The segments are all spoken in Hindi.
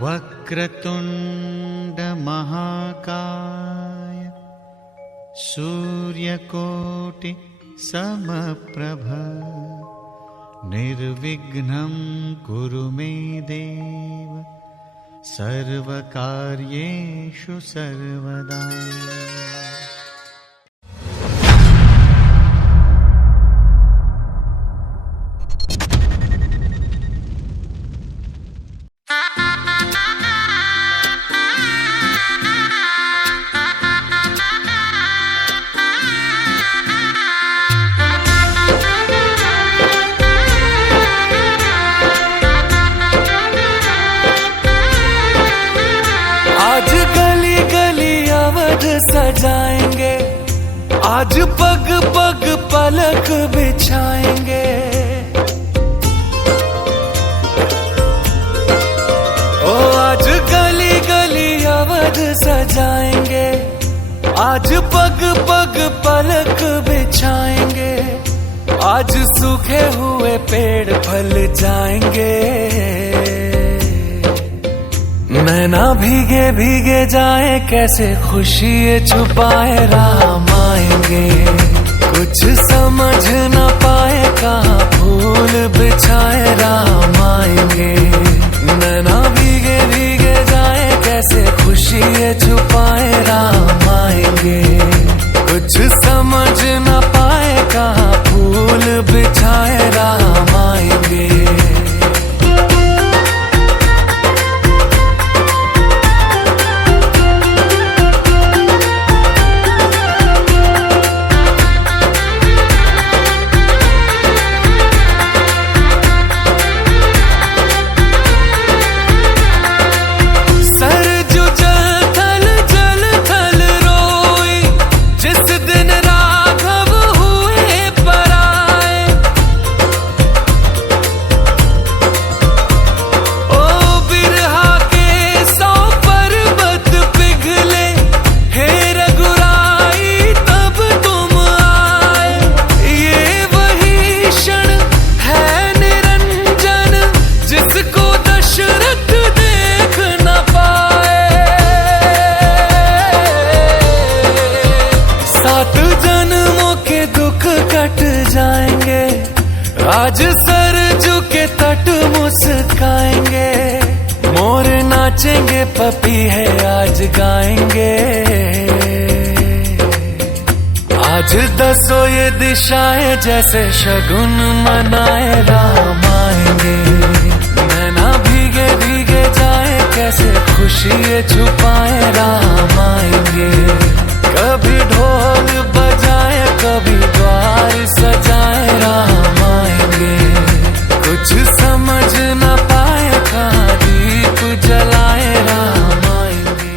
वक्रतुंड महाकाय सूर्यकोटि समप्रभ निर्विघ्नं कुरु मे देव सर्वकार्येषु सर्वदा। सजाएंगे आज पग पग पलक बिछाएंगे, ओ आज गली गली अवध सजाएंगे, आज पग पग पलक बिछाएंगे, आज सूखे हुए पेड़ फल जाएंगे, नैना भीगे भीगे जाए कैसे खुशी छुपाए राम आएंगे, कुछ समझ न पाए कहाँ फूल बिछाए राम आएंगे, नैना भीगे भीगे जाए कैसे खुशी छुपाए राम आएंगे, कुछ समझ न पाए कहाँ फूल बिछाए राम आएंगे। आज सरजू के तट मुस्काएंगे, मोर नाचेंगे पपी है आज गाएंगे, आज दसों ये दिशाएं जैसे शगुन मनाए राम आएंगे, नैना भीगे भीगे जाए कैसे खुशी छुपाए राम आएंगे, कभी ढोल बजाए कभी द्वार सजाए राम आएंगे, कुछ समझ न पाए कहाँ दीप जलाए राम आएंगे।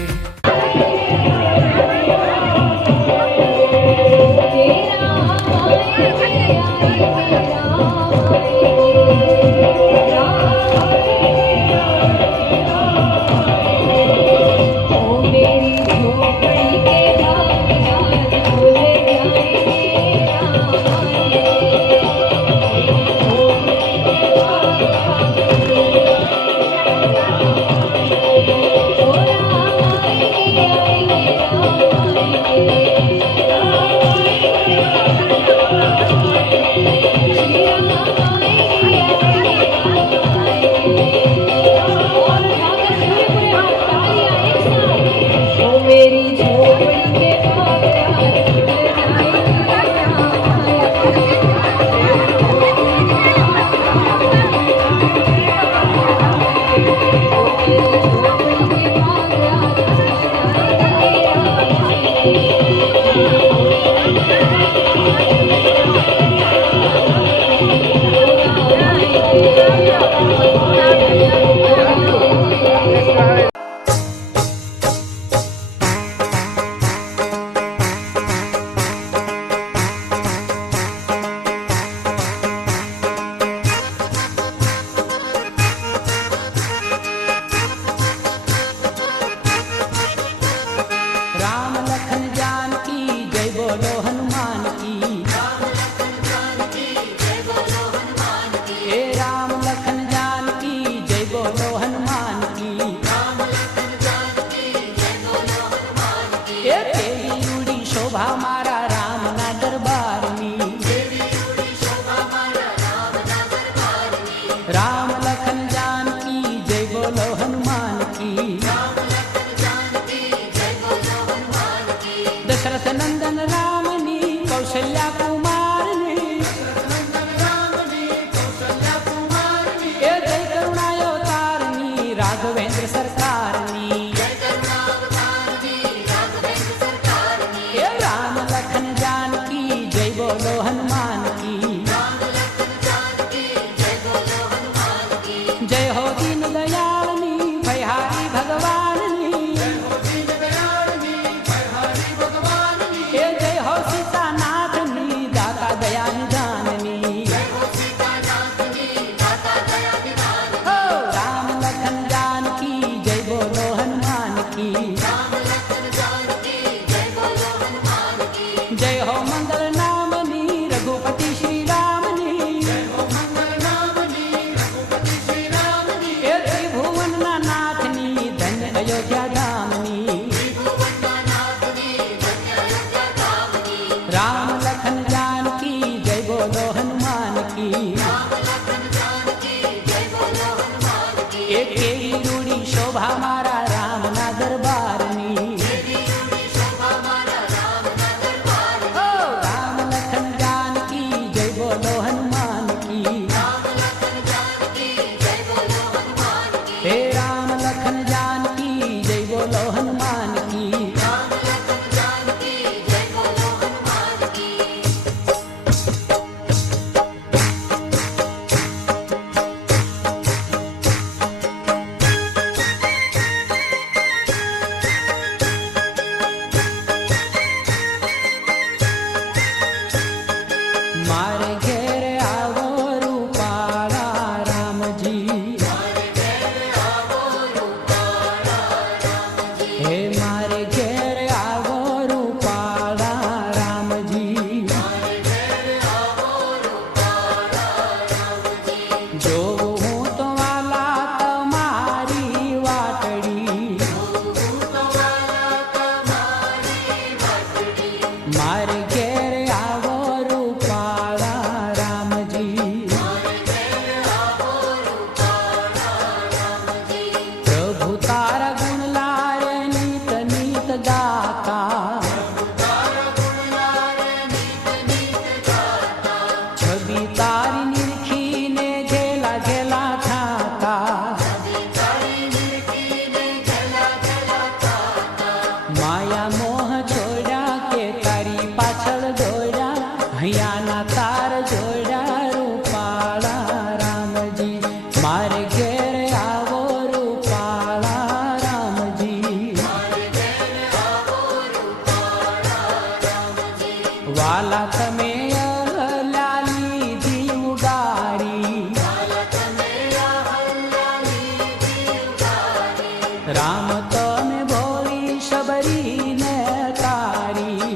राम लखन जानकी हनुमान की। दशरथ नंदन रामनी कौशल्या कुमारनी, ए जय करुणावतारनी राघवेंद्र सरकारनी। ए राम लखन जानकी जय बोलो हनुमान की। जय हो दीन दयालनी भयहारी भगवाननी, ए जय हो सीतानाथनी दाता दया निधाननी। हो राम लखन जानकी जय बोलो हनुमान की। जय हो मंगल नामनी रघुपति श्री रामनी, ए त्रिभुवन नाथनी धन्य अयोध्या धामनी। राम लखन जानकी जय बोलो हनुमान की। एक केली रूड़ी शोभा मारा राम ना दरबारनी। ओ राम लखन जानकी जय बोलो हनुमान की। हे राम लखन जानकी जय बोलो हनुमान की। मारे घेर आवो रूपाला राम जी, हे मारे घेर आवो रूपाला राम जी। जो हूँ तो वाला तुम्हारी वाटड़ी, मारे घेर आवो रूपाला राम जी। प्रभु तारा गुण लारे नीत नीत गाता, छवि तारी निरखी ने घेला घेला खाता। माया मोह छोड़ा के तारी पाछળ દોડ્યા, હૈયાના તાર જોડ્યા રૂપાળા રામજી। મારે ઘેર આવો રૂપાળા રામજી। વાલા તમે અહલ્યાની દીવ ગારી, રામ તમે ભોળી શબરીને તારી।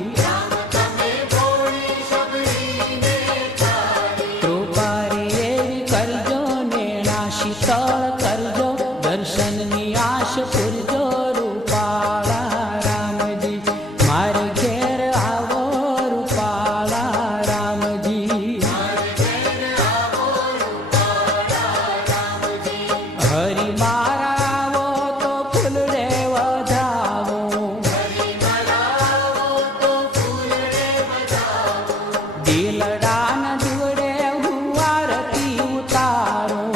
કૃપારી એવી કરજો નેણા શીતળ કરજો, દર્શનની આશ પૂરજો રૂપાળા રામજી। મારે ઘેર આવો રૂપાળા રામજી। હરિ મારા આવો તો ફૂલડે વધાવો, દિલડાના દીવડે હું આરતી ઉતારું।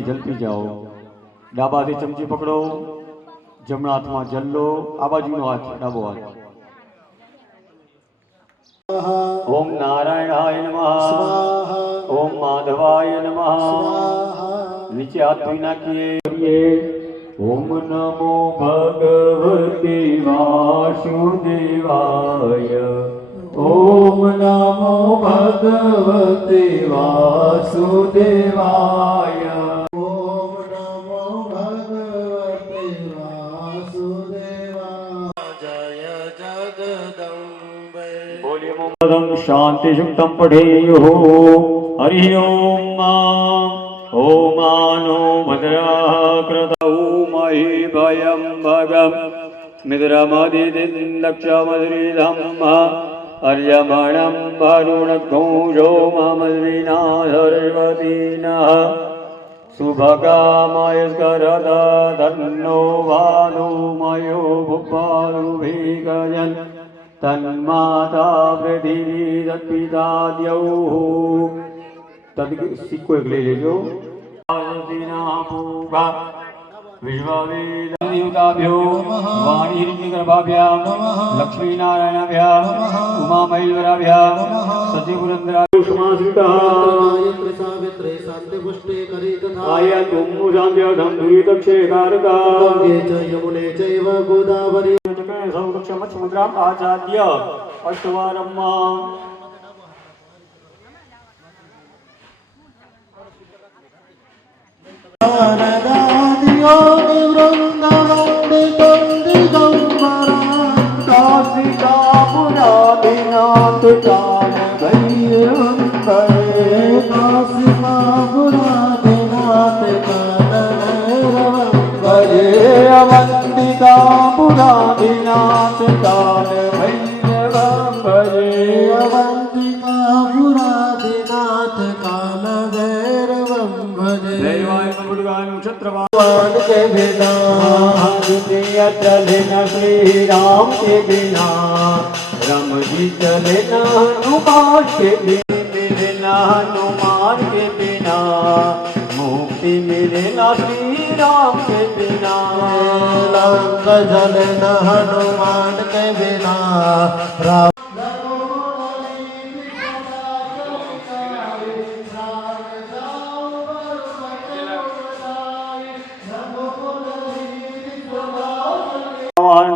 જલપી જાઓ. ડાબા હાથે ચમચી પકડો, જમણા હાથમાં જલ લો, આ બાજુનો હાથ ડાબો હાથ. ઓમ નારાયણાય નમઃ, ઓમ માધવાય નમઃ. નીચે હાથ ધોઈ નાખીએ. ઓમ નમો ભગવતે વાસુદેવાય. ઓમ નમો ભગવતે વાસુદેવાય. शांति सुक्तम पठेयुः. हरि ओम. ओमानो भद्रः कृतौ महि भयं भगं मित्रमदिदिन्दक्षमद्रिधम् अर्यमणं वरुणघोषो ममद्विना सर्वतीनः शुभकामयस्करद धन्नो वादो मयो भुपारुभिगजन् तन्माता पृथिवी तत्पिता द्यौः. तद सिक्को एक ले लेजो. विश्ववेदाभ्यो वाणीर्निगर्भाभ्यां लक्ष्मीनारायणाभ्याम् उमामहेश्वराभ्याम् सचिपुरन्द्रायुष्माश्रितः आयतुं शान्त्यर्थं दुरितक्षेकारकः यमुने चैव गोदावरी समुद्राम् आचार्य अष्टवारम्मा. नारदादियो योगी वृंदावंदितो दिगंबरा काशिकापुरादिनाथ काल भैरवंबरे काशिकापुरादिनाथ कालभैरवंबरे अवंतिकापुरादिनाथ काल भैरवंबरे अवंतिकापुरादिनाथ कालभैरवंबरे देवाय मुरुगान छत्रवा के बिना द्वितीय चले न श्री राम के बिना राम जी चले न हनुमान के बिना हनुमान के बिना मुक्ति मिले न श्री राम के बिना लंक जले न हनुमान के बिना राम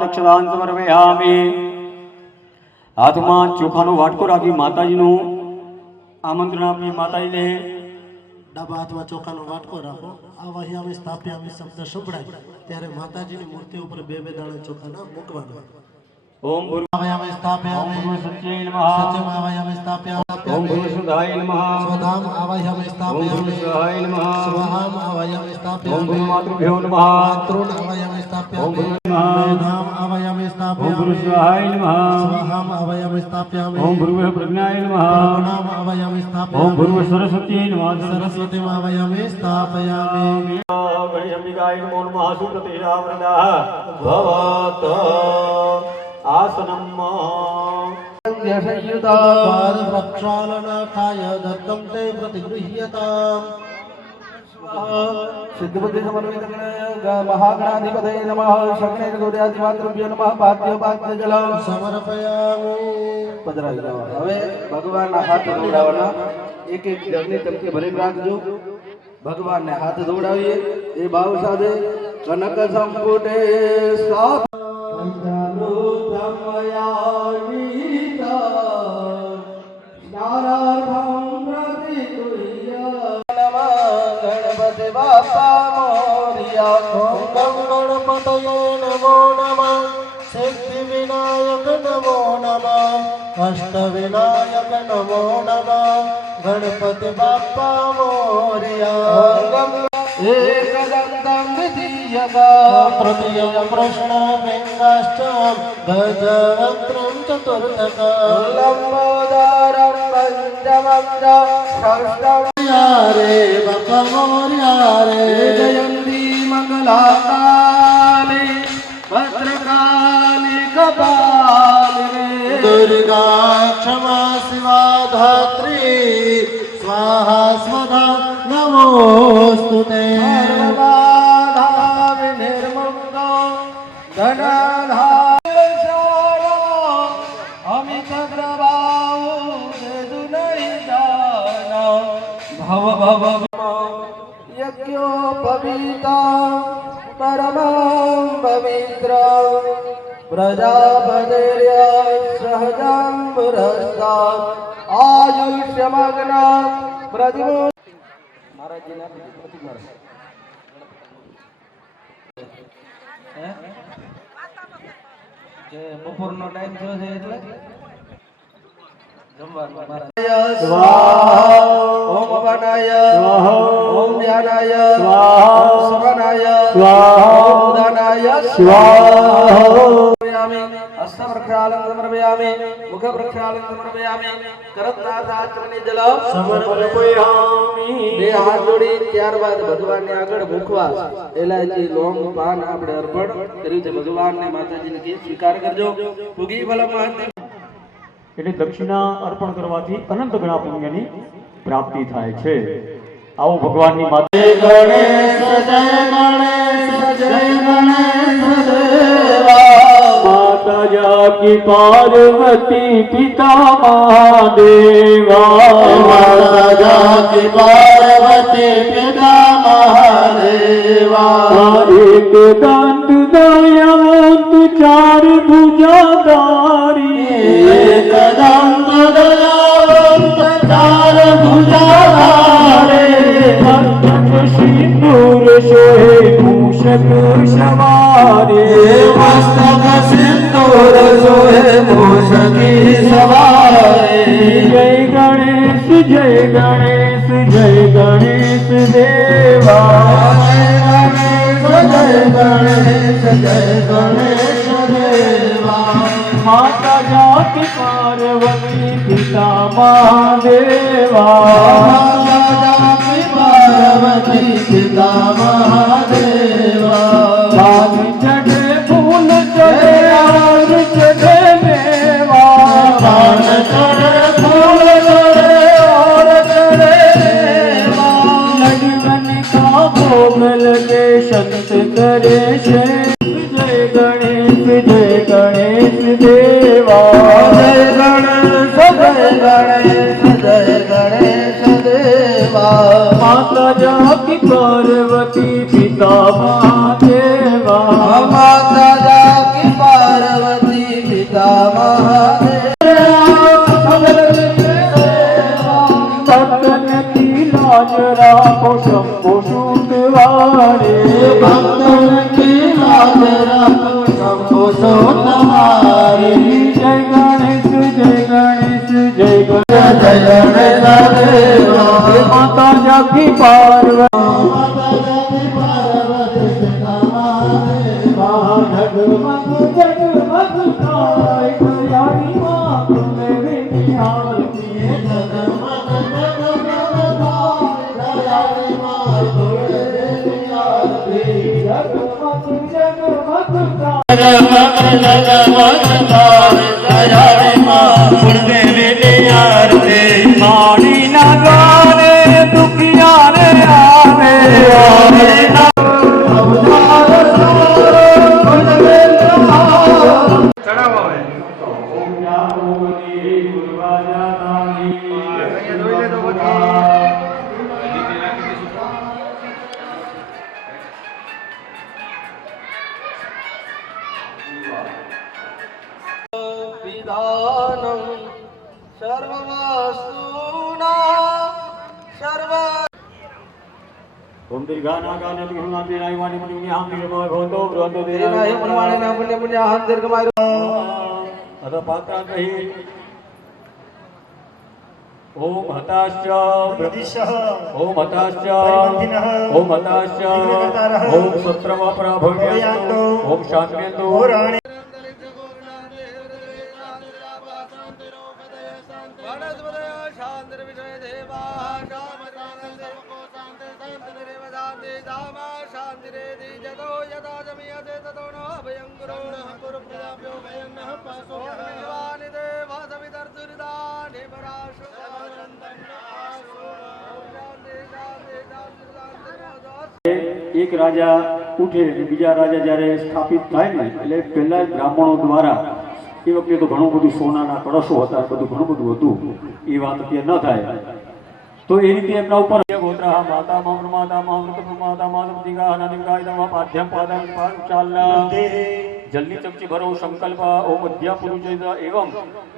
દક્ષિણાન સમર્પયામિ હાથમાં ચોખાનો વાટકો રાખી માતાજીનું આમંત્રણ આપી માતાજીને ડાબા હાથમાં ચોખાનો વાટકો રાખો આવાહ્યામી સ્થાપ્યામી શબ્દ સંભળાય ત્યારે માતાજીની મૂર્તિ ઉપર બે બે દાણા ચોખાના મૂકવાના ઓમ ભૂર્ આવાહ્યામી સ્થાપ્યામી સત્યે નમઃ સત્યમ આવાહ્યામી સ્થાપ્યામી ઓમ ભૂર્સુધાય નમઃ સ્વધામ આવાહ્યામી ઓમ સ્થાપ્યામી ભૂર્સુધાય નમઃ સ્વહામ આવાહ્યામી ઓમ સ્થાપ્યામી ભૂર્માતૃભ્યો નમઃ માતૃન આવાહ્યામી ઓમ સ્થાપ્યામી ભૂર્નમઃ નામ આવાહ્યામી ઓમ સ્થાપ્યામી ભૂર્સુધાય નમઃ સ્વહામ આવાહ્યામી સ્થાપ્યામી ઓમ ભૂર્વ પ્રજ્ઞાય નમઃ નામ આવાહ્યામી ઓમ સ્થાપ્યામી ભૂર્વ સરસ્વતી નમઃ સરસ્વતી આવાહ્યામી સ્થાપયામી ગણેશંબિકાય નમો નમઃ સુપ્રતિષ્ઠાવૃતઃ ભવત આસનમ पादप्रक्षालनाथाय दत्तं ते प्रतिगृह्यताम् सिद्धबुद्धि समन्वित महागणाधिपतये नमः शक्नेन गौर्यादिमातृभ्यो नमः पाद्योपाद्य जलम समर्पयामि पधराવી જાઓ હવે ભગવાનના હાથ ધોવડાવવાના એક એક જળની તમકે ભરીને રાખજો ભગવાનને હાથ ધોવડાવીએ એ ભાવ સાથે કનક સંપુટે સાપ ગણપતિ બાપા મોરિયા ॐ गणपतये नमो नमः सिद्धिविनायक नमो नमः अष्टविनायक नमो नमः गणपति बाप्पा मोरया एकदन्तं द्वितीयका तृतीयं कृष्णपिङ्गाष्टं गजवक्त्रं चतुर्थकं लम्बोदरं पञ्चमं च षष्ठं रे बाप्पा मोरया रे जयन्ती मङ्गलाकाली भद्रकाली कपालिनी दुर्गा क्षमा शिवा धात्री स्वाहा स्वधा नमोऽस्तु ते सर्वबाधावि निर्मुक्तो धनाधारशानो अमितप्रभावो यदुनैदानो भव भव यज्ञोपवीता परमं पवित्रं प्रजापतिर्य सहजं पुरस्तात् आयुष्यमग्न प्रतिमो महाराजजीना प्रतीक महाराज બપોરનો ટાઈમ થયો છે એટલે જમવાનું મહારાજ સ્વાહા ઓમ અવનાય સ્વાહા ઓમ ધ્યાનાય સ્વાહા ઓમ શ્રવણાય સ્વાહા ઓમ ઉદાનાય સ્વાહા હસ્તપ્રક્ષાલન સમર્પયામિ મુખપ્રક્ષાલન સમર્પયામિ કરતનાથાચરણે જલ સમર્પયામિ બે હાથ જોડી ત્યારબાદ ભગવાનને આગળ મુખવાસ એલાયચી લોંગ પાન આપણે અર્પણ કર્યું છે ભગવાનને માતાજીને કે સ્વીકાર કરજો ભોગી ફલ મહંત એટલે દક્ષિણા અર્પણ કરવાથી અનંત ગણા પુણ્યની પ્રાપ્તિ થાય છે. આવો ભગવાનની માતા गणेश जय गणेश देवा माता जाकी पार्वती पिता महादेवा माता जाकी पार्वती पिता महादेवा एक दंत दयावंत चार भुजाधारी एक दंत दयावंत चार भुजाधारे सिंदूर सोहे भूषण सवारी मस्तक सिंदूर सोहे मूषकी सवारी जय गणेश जय गणेश जय गणेश देवा जय गणेश जय गणेश देवा माता जाति पार्वती पिता महादेवा पार्वती पिता महादेवा लाल चढ़े फूल चढ़े और चढ़े मेवा पान चढ़े फूल चढ़े और चढ़े देवा लगन का भोग लगे संत करे जय गणेश देवा जय गणेश जय गणेश जय गणेश देवा माता जाकी पार्वती पिता महादेवा माता जाकी पार्वती पिता भक्तन की लाज राखो शंभो सूतवारे भक्तन की लाज राखो शंभो सूतवारे जय गणेश जय गणेश जय गणेश जय गणेश देवा माता जाकी पार्वती जगमग जगमग काय दयाली माँ तुम्हें भी निहाल किए जगमग जगमग दयाली माँ तुम्हें भी निहाल किए जगमग जगमग काय दयाली माँ तुम्हें भी निहाल किए पानी ना गाने दुखिया रे आवे विधानं सर्ववस्तूनां सर्व ओम दीर्घानागाने दिगुणांते नायवानि मुनिहां निर्मय भवतो भवतो तेनाय प्रमाणेन पुण्य पुण्याहं दीर्घमायु अथ पात्रांतहि ओम हताश्च ओम हताश्च ओम हताश्च ओम सत्रम पराभव्यन्तु ओम शान्त्यन्तु એક રાજા ઉઠે અને બીજા રાજા જ્યારે સ્થાપિત થાય ને એટલે પહેલા બ્રાહ્મણો દ્વારા એ વખતે તો ઘણું બધું સોનાના કળશો હતા બધું ઘણું બધું હતું એ વાત અત્યારે ન થાય તો એ રીતે એમના ઉપર ગોત્રા માતા માતા માતા માતા પાધ્યમ પાદમ ચાલના જલ્દી ચમચી ભરો સંકલ્પ ઓમ અધ્યા પુરુષ એવં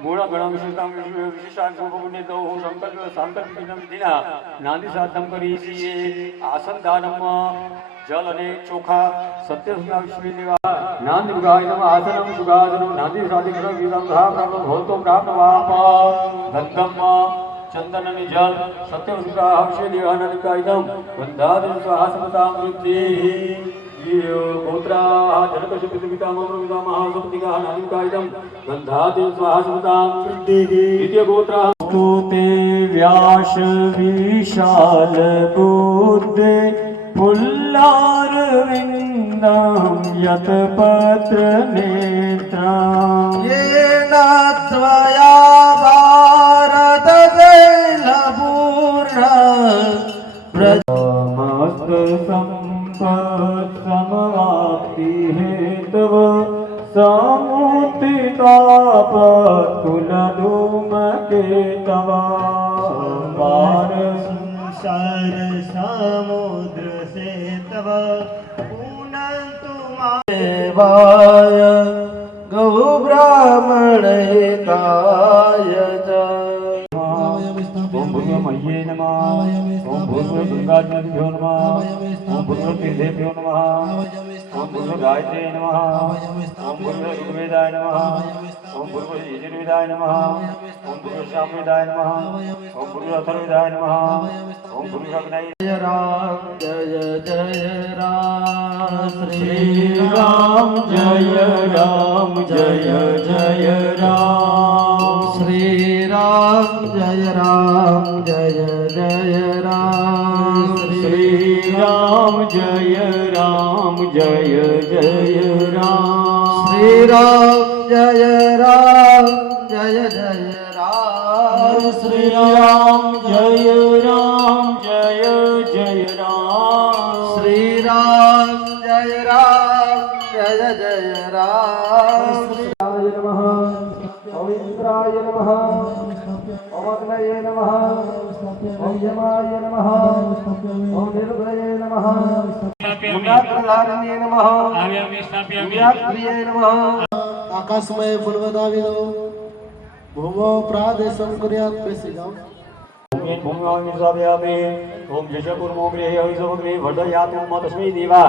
ગુણ ગણ વિશેષાંત ઓમ સંકલ્પ સંકલ્પ વિધિના નાંદી સાધન કરી છીએ આસન દાનમાં જલ અને ચોખા સત્ય વિશ્વેવા નાંદ વિગાય નમ આસનમ સુગાસનમ નાંદી સાધિ કર વિદમ પ્રાપ્ત ભવતો પ્રાપ્ત વાપ ગંધમ ચંદન અને જલ સત્ય સુગા હર્ષે દેવાનંદ કાયદમ ગંધાદ સ્વાહસમતા વૃદ્ધિ ગોત્રા જનક સુપિતા મમૃતા મહાસુપતિકા નાંદી કાયદમ ગંધાદ સ્વાહસમતા વૃદ્ધિ દ્વિતીય ગોત્રા સ્તુતે વ્યાસ વિશાલ બુદ્ધે पुल्लारविन्दं यत्पत्र नेत्रम् येन त्वया भारत तैलपूर्ण मस्त सम्पत् समवाप्ति हेतव समुत्थितापत् कुलधूमकेतवा संसार समुद्र से तव पुनन्तु देवाय गौ ब्राह्मणेताय च ओम भूर्भुवः नमः ओम भूर्भुवः गंगाजलेभ्यो नमः ओम भूर्भुवः तीर्थेभ्यो नमः ओम भूर्भुवः गायत्र्यै नमः ओम भूर्भुवः ऋग्वेदाय नमः ओम भूर्भुवः यजुर्वेदाय नमः ओम भूर्भुवः सामवेदाय नमः ओम भूर्भुवः अथर्ववेदाय नमः ओम भूर्भुवः अग्नये जय राम जय जय राम श्री राम जय राम जय जय राम श्री राम जय राम जय जय राम श्री राम जय राम जय जय राम श्री राम जय राम जय जय राम श्री राम जय राम जय जय राम श्री राम जय राम जय जय राम श्रीराय नमः ओम इंद्राय नमः ओम अग्नये नमः ओम यमाय नमः ओम निर्भये नमः मुंडाकलारिणे नमः व्याप्रिये नमः આકાશમય ફૂલવદાવી દો ભૂમો પ્રાદેશમ કુર્યાત બેસી જાઓ ओम जशकुर्मो गृहे हविषवग्रे वर्धयातुम तस्मै देवा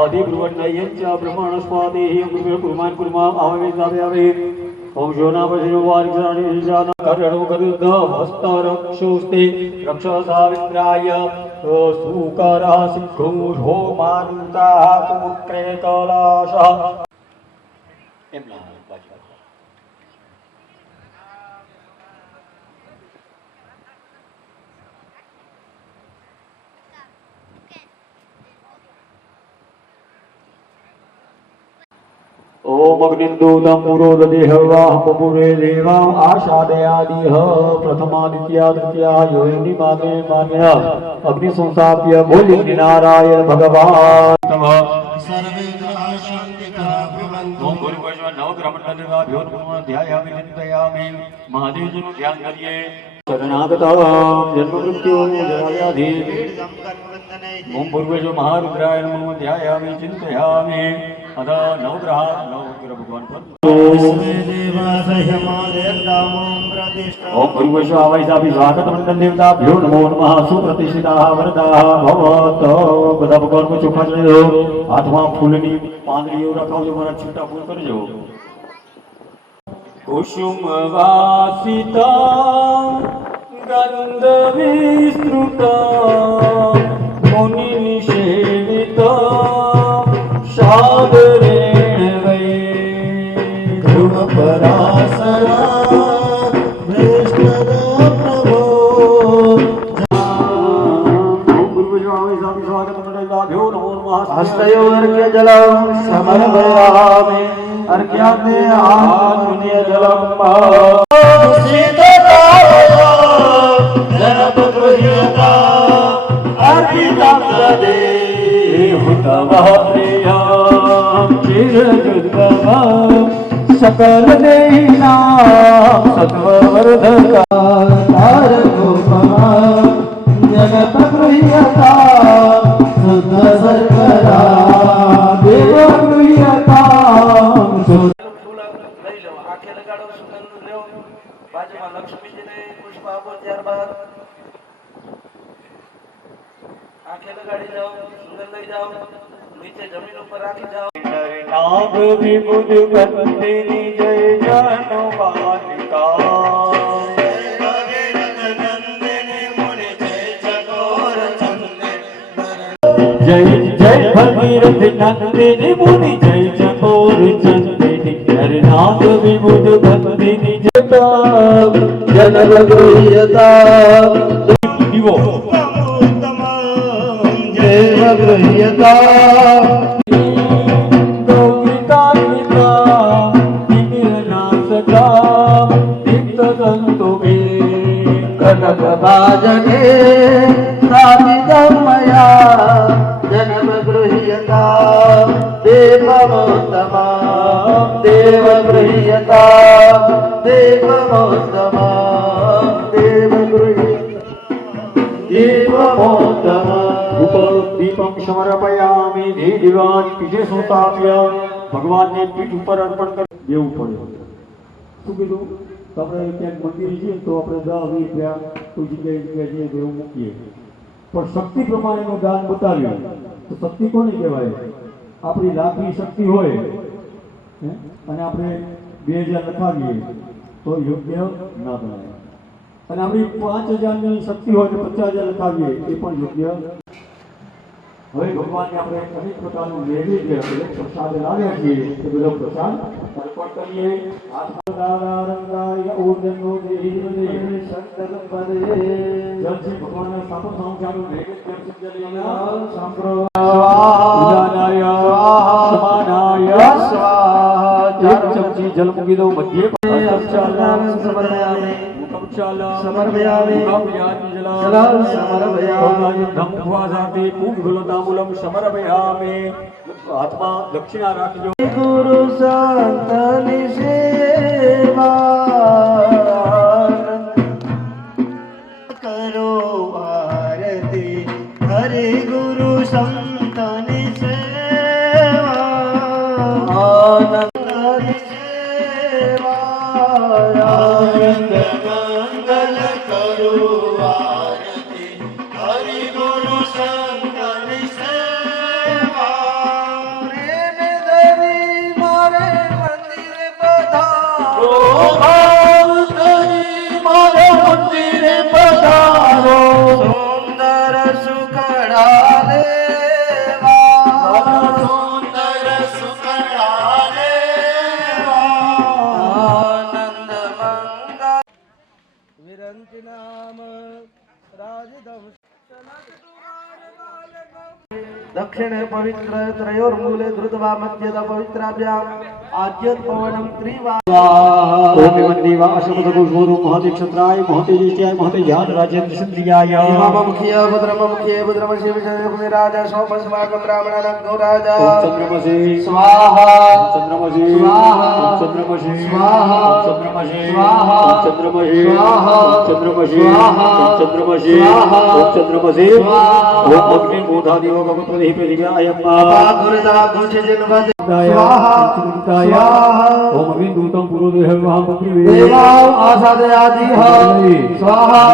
आदिब्रुवन्नयञ्च ब्रह्मणस्पतिः गुरुः कुर्मान् कुर्मा आववेदावयावे ओम शोनापशिरो वारिक्षाणि करणो गरुड हस्तरक्षोस्ते रक्षसाविन्द्राय सुकरः सिंहो मारुताः समुद्रे कलाशः एमना बाजू ओम अग्निन्दूतं पुरोददेहवाह पपुरे देवां आशादयादिह प्रथमादित्या तृतीया योनि मागे मान्य अग्नि संस्थाप्य बोलिंग नारायण भगवान नमः સર્વે ગ્રહ શાંતિકરા ભવन्तु ओम भूर्भुवः नवग्रह मंडलेभ्यो नमः ध्यायामि चिन्तयामि महादेव जी ध्यान करिए शरणागतां जन्म मृत्यु जरा व्याधि ओम भूर्भुवः महारुद्राय नमः ध्यायामि चिन्तयामि अथ नवग्रह भगवान पर ओम भूर्भुवः आवैसाभि स्वागत मंडल देवताभ्यो नमो नमः सुप्रतिष्ठिताः वरदाः भवतो બધા ભગવાન को ચોખા ચડ્યો હાથમાં ફૂલની પાંદડીઓ રખાવજો મારા છૂટા ફૂલ કરજો कुसुम वासिता गंध विस्तृता मुनि निषेविता सादरेण वै ध्रुव परासरा वैष्णव प्रभो हस्तयोर्घ्य जलम समर्पयामि अर्घ्याग्ने आत्मनीय जलम जनपगृह्यता अर्पिता देहुतमः प्रिया चिरजुद्गम सकल देहिनां सत्ववर्धका तारकोपमा जगतगृह्यता शुद्ध सर्वदा देवगृह्यता લઈ લો આંખે લગાડો સુગંધ લ્યો બાજુમાં લક્ષ્મીજીને પુષ્પ આપો ત્યારબાદ આંખે લગાડી જાઓ સુગંધ લઈ જાઓ નીચે જમીન ઉપર રાખી જાઓ नाग विबुध बंदिनी जय जानवानिका जय जय भगीरथ नंदिनी मुनि जय चकोर चंदिनी नाग विबुध बंदिनी जनगृह्यता देवगृह्यता कनक भाजने स्थापितं मया जनगृह्यता देवमोत्तमा देवगृह्यता देवमोत्तमा देवमोत्तमा दीपम समर्पयामि दीवान पीछे संस्थाप्य भगवान ने पीठ ऊपर अर्पण कर देવું પડે શું કીધું તો આપણે ક્યાંક મંદિર છીએ તો આપણે 10-20 રૂપિયા કોઈ જગ્યાએ જઈએ તો એવું મૂકીએ તો પણ શક્તિ પ્રમાણેનું દાન બતાવ્યું તો શક્તિ કોને કહેવાય? આપણી લાખની શક્તિ હોય અને આપણે 2000 લખાવીએ તો યોગ્ય ના ગણાય, અને આપણી 5000ની શક્તિ હોય તો 50000 લખાવીએ એ પણ યોગ્ય. હવે ભગવાનને આપણે અનેક પ્રકારનું નૈવેદ્ય પ્રસાદ લાવ્યા છીએ તે બધો પ્રસાદ અર્પણ કરીએ. જલથી ભગવાનના સાપો સામસાનું નૈવેદ્ય એક ચમચી જલ મૂકી દઉં મધ્ય હાથમાં દક્ષિણા રાખજો. ગુરુ સંતની સેવા કરો આરતી, હરે ગુરુ સંતની સેવા, આનંદની સેવા આનંદ મંગલ કરો આરતી, હરે ગુરુ સંતની સેવા, પ્રેમ ધરી મારે મંદિરે પધારો, ભાવ કરી મારે મંદિરે પધારો, સુંદર સુખડા લેવા, સુંદર સુખડા લેવા, આનંદ મંગલ વિરંતિ નામ રાજદમ દક્ષિણે પવિત્ર ત્રયોર્મૂલે ધૃતવા મધ્યത પવિત્રાભ્યામ આદ્યત પવનમ ત્રિવા ઓમ વંદેવા અશમદગુરુર્ મહતે ક્ષત્રાય મહતે જીત્યાય મહતે જ્ઞાન રાજેન્દ્ર ચંદ્રિયાય મુખ્ય ભદ્રમ શિવ જય રાજા સોમસ્માકમ બ્રાહ્મણાનામ ગૌ રાજા ઓમ ચંદ્રમસી સ્વાહા ચંદ્રમસી સ્વાહા ચંદ્રમસી સ્વાહા ચંદ્રમસી સ્વાહા ચંદ્રમસી સ્વાહા ચંદ્રમસી સ્વાહા ચંદ્રમસી સ્વાહા ચંદ્રમસી સ્વાહા ઓમ અગ્નિ મૂઢાદિવો ભગવતે પૃથિવ્યાયમ્મા ગુરુદા ગુરુજન વદ સ્વાહા સ્વાહા ઓમ વિદુતમ પુરોદેહવાહં પૃથિવી દેવાવ આસાદયાદિહ સ્વાહા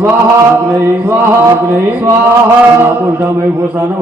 સ્વાહા સ્વાહા સ્વાહા પુરુષામય ભૂષાન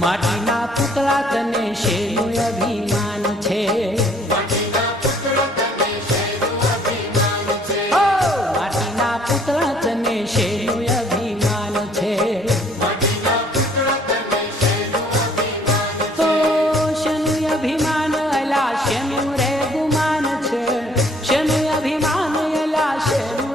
માટીના પુતળા તને શેનું અભિમાન છે, માટીના પુતળા તને શેનું અભિમાન છે, તો શેનું અભિમાન અલા શેનું રે ગુમાન છે, શેનું અભિમાન અલા શેનું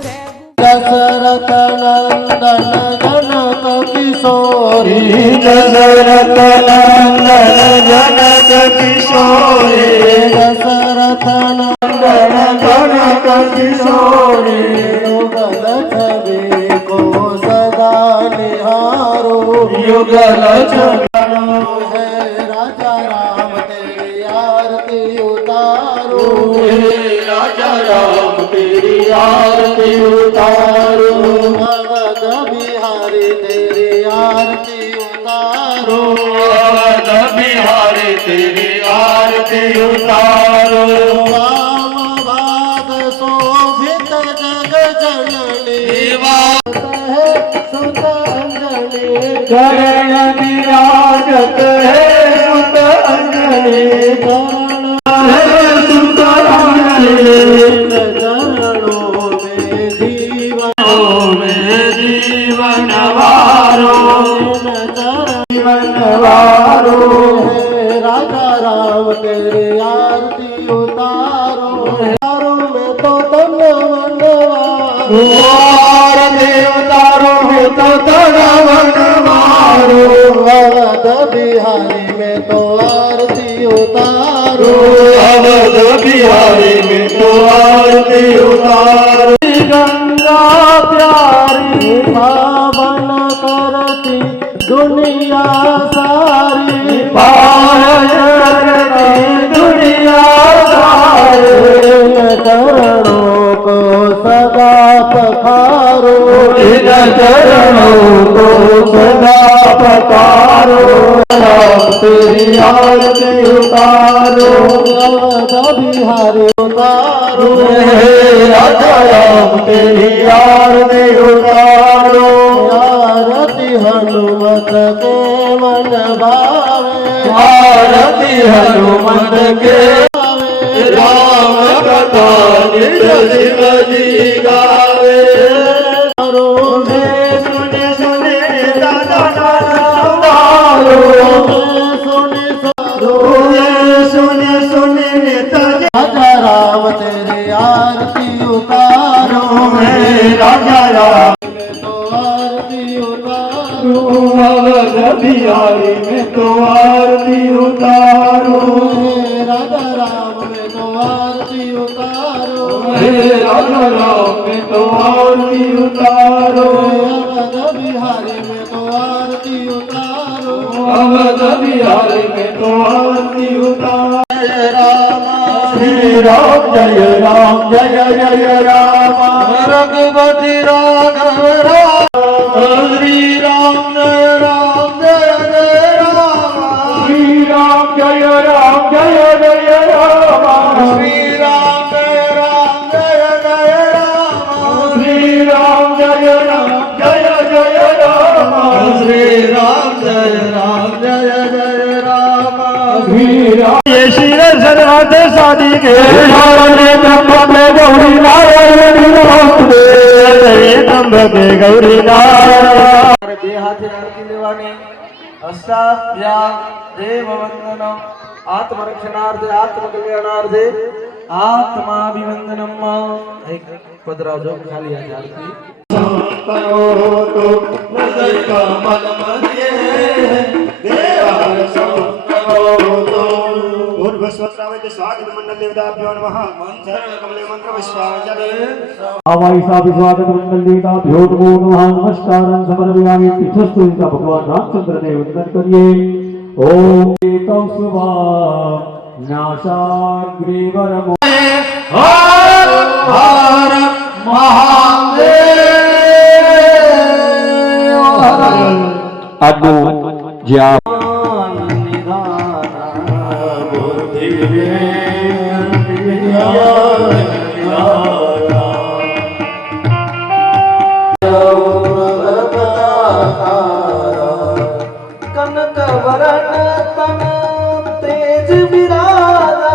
दशरथ नंदन जनक किशोरे दशरथ नंदन जनक किशोरे युगल छवि को सदा निहारो युगल छवि है राजा राम तेरी आरती उतारो राजा राम तेरी आरती उतारो भगत बिहारी तेरी आरती उतारो अवध बिहारी तेरी आरती उतारो वाम भाग शोभित जग जननी सुत अंजलि करण विराजत है सुत अंजलि चरण है सुत अंजलि चरणों में जीवन में जीवन वारो चरण वारो है राजा राम तेरी आरती उतारो तारो में तो तन मनवारो आरती उतारो है तो तन मन मारो अवध बिहारी में तो आरती उतारो अवध बिहारी में तो आरती उतारो गंगा प्यारी पावन करती दुनिया सारी दुनिया सारे चरणों को सदा पखारो इन चरणों को सदा पकारो तेरी आरती उतारो अवध बिहारी उतारो राजा राम तेरी आरती उतारो आरती हनुमत के मन भावे आरती हनुमत के राम कथा निज शिव जी गावे सुने सुने दादा सुनारो सुने सुने राजा राम तेरी आरती उतारो राजा राम तो आरती उतारो अवध बिहारी में तो आरती उतारो राजा राम में तो आरती उतारो राजा राम में तो आरती उतारो अवध बिहारी में तो आरती उतारो अवध बिहारी में तो आरती उतारो श्री राम जय राम जय जय राम रघुपति राघव राम श्री राम जय राम जय जय राम श्री राम जय राम जय जय राम श्री राम जय राम जय जय राम श्री राम जय राम जय जय राम श्री राम जय राम जय जय राम श्री राम ये श्री राधे शादी के गौरी नारायण गौरी नारायण બે હાથે આરતી લેવાની હસ્તાભ્યામ દેવ વંદનમ આત્મરક્ષણાર્થે આત્મકલ્યાણાર્થે આત્માભિવંદનમ એક પધરાવજો ખાલી હાથે આરતી स्वागत मंगल देवताभ्यो नमो नमः नमस्कारं समर्पयामि पीठस्थो इनका भगवान रामचंद्र ने वंदन करिए ओम कौसुभा नाशाग्रीवरमो हर हर महादेव आगो ज्या कनक वरण तन तेज विराजा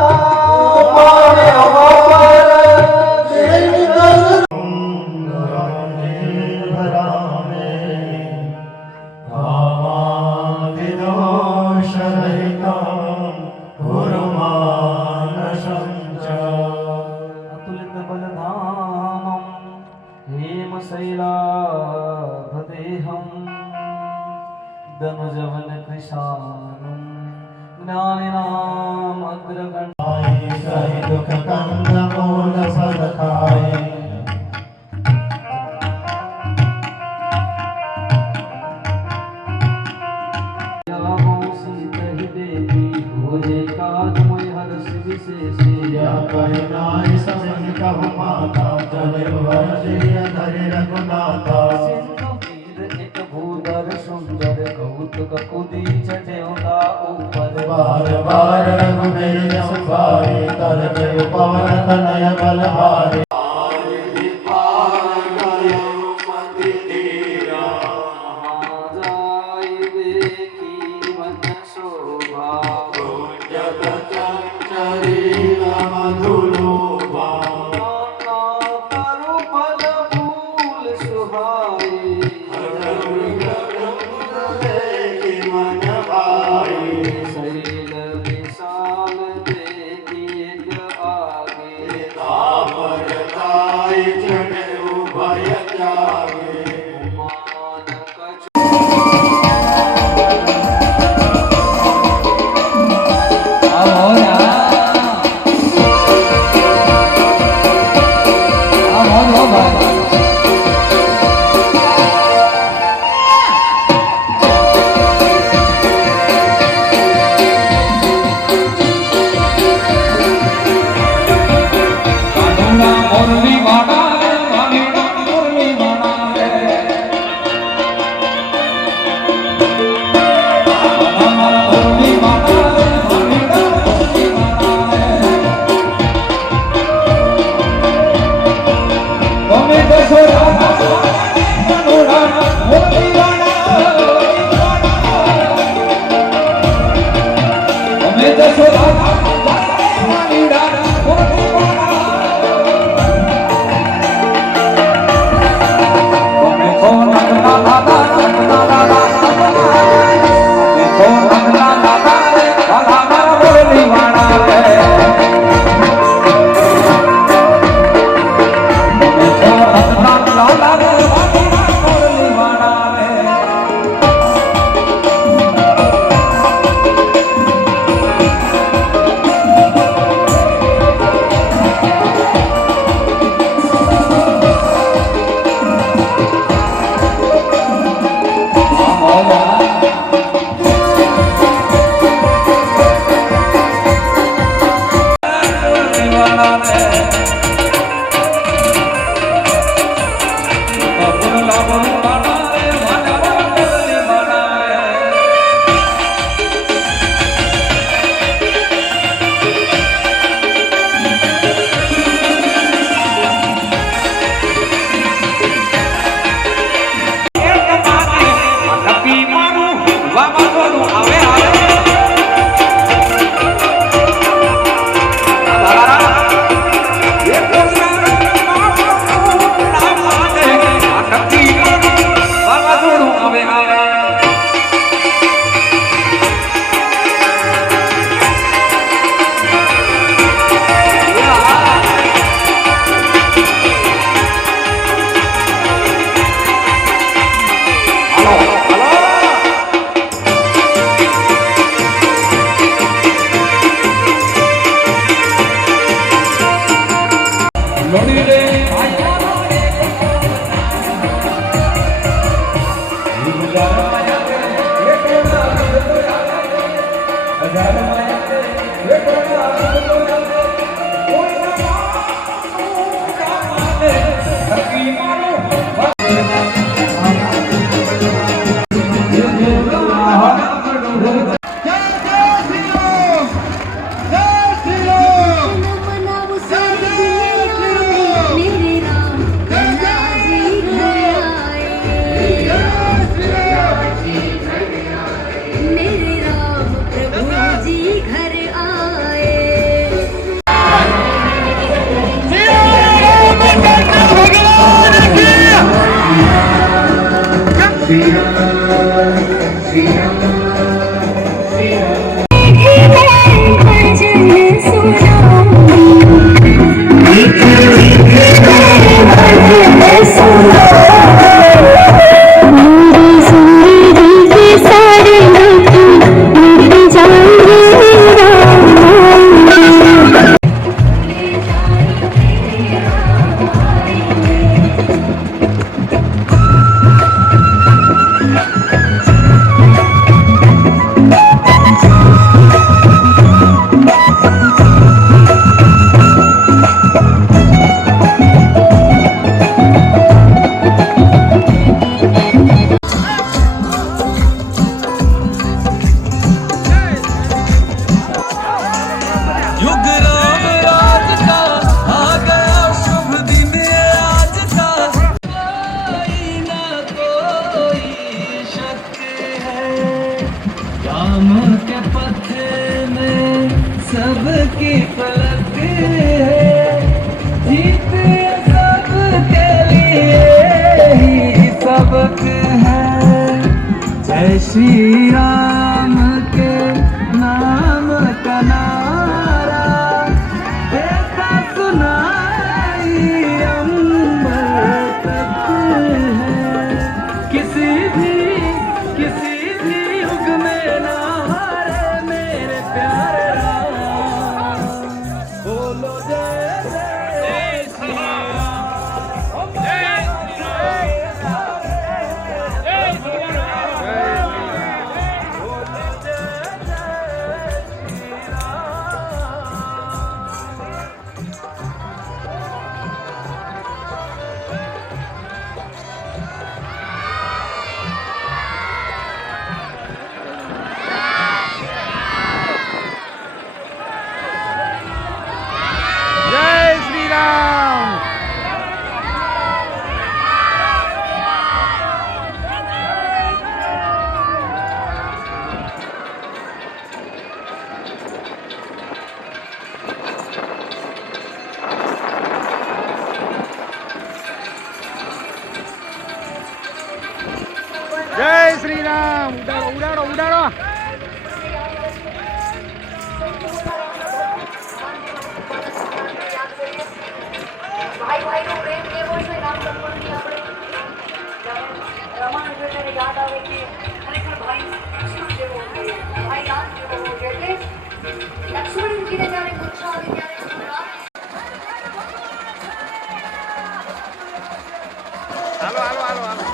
कृशानं ज्ञानिनाम् अग्रगण्यम् सही दुख कंद मूल फल खाए या कहनाय समझ कहु माता चले वर्षिय धरे रघुनाथा एक भूधर सुंदर कौतुक कुदी चढ़ेगा ऊपर बार बार रघुवीर संभारे तर जय पवन तनय बल भारे राम के पथ में सबकी पलक है, जीत सबके लिए ही सबक है। जय श्री राम के नाम का नारा देता सुनाई अंबर तक है। किसी भी युग में ना हारे मेरे प्यारे राम। बोलो जय जय श्री राम, जय श्री राम, जय श्री राम, बोलो जय जय श्री राम। जय श्री राम। जय श्री राम। उड़ाड़ो उड़ाड़ो उड़ाड़ो। ભાઈ ભાઈનો પ્રેમ કેવો છે રામ લક્ષ્મણની આપણે રમાણ જોઈને ત્યારે યાદ આવે કે ખરેખર ભાઈ લક્ષ્મણ જેવો હોય, ભાઈ રામ જેવો હોય. એટલે લક્ષ્મણજીને જ્યારે ગુસ્સો આવે ત્યારે રામ હાલો હાલો હાલો હાલો।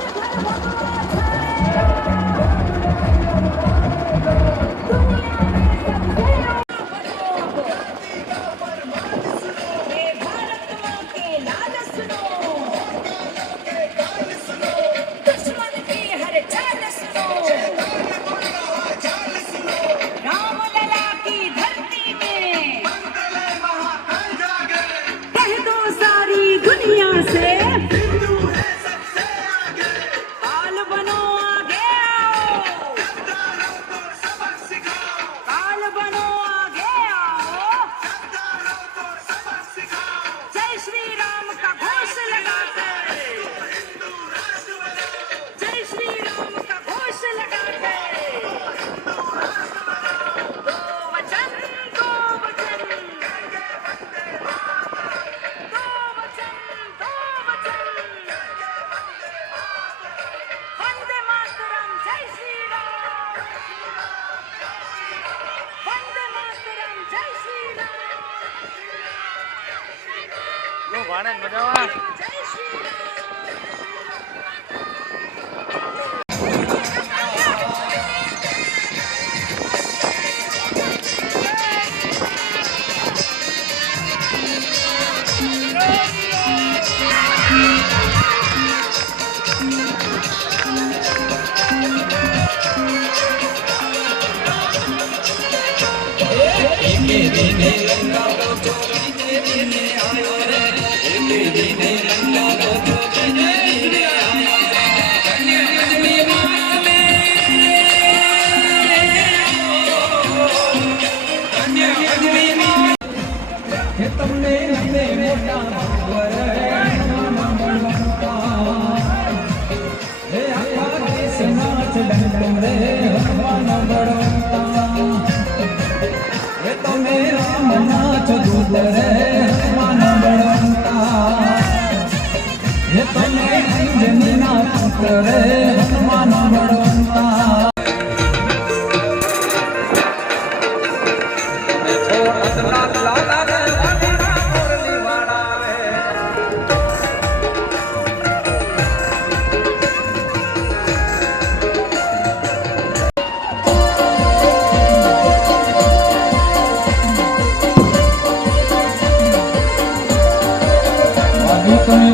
વાણંદ મજામાં।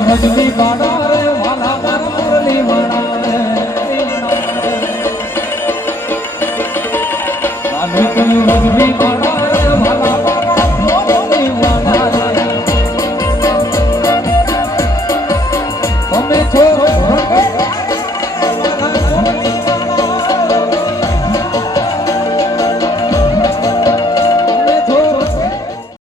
ભજવી પાડો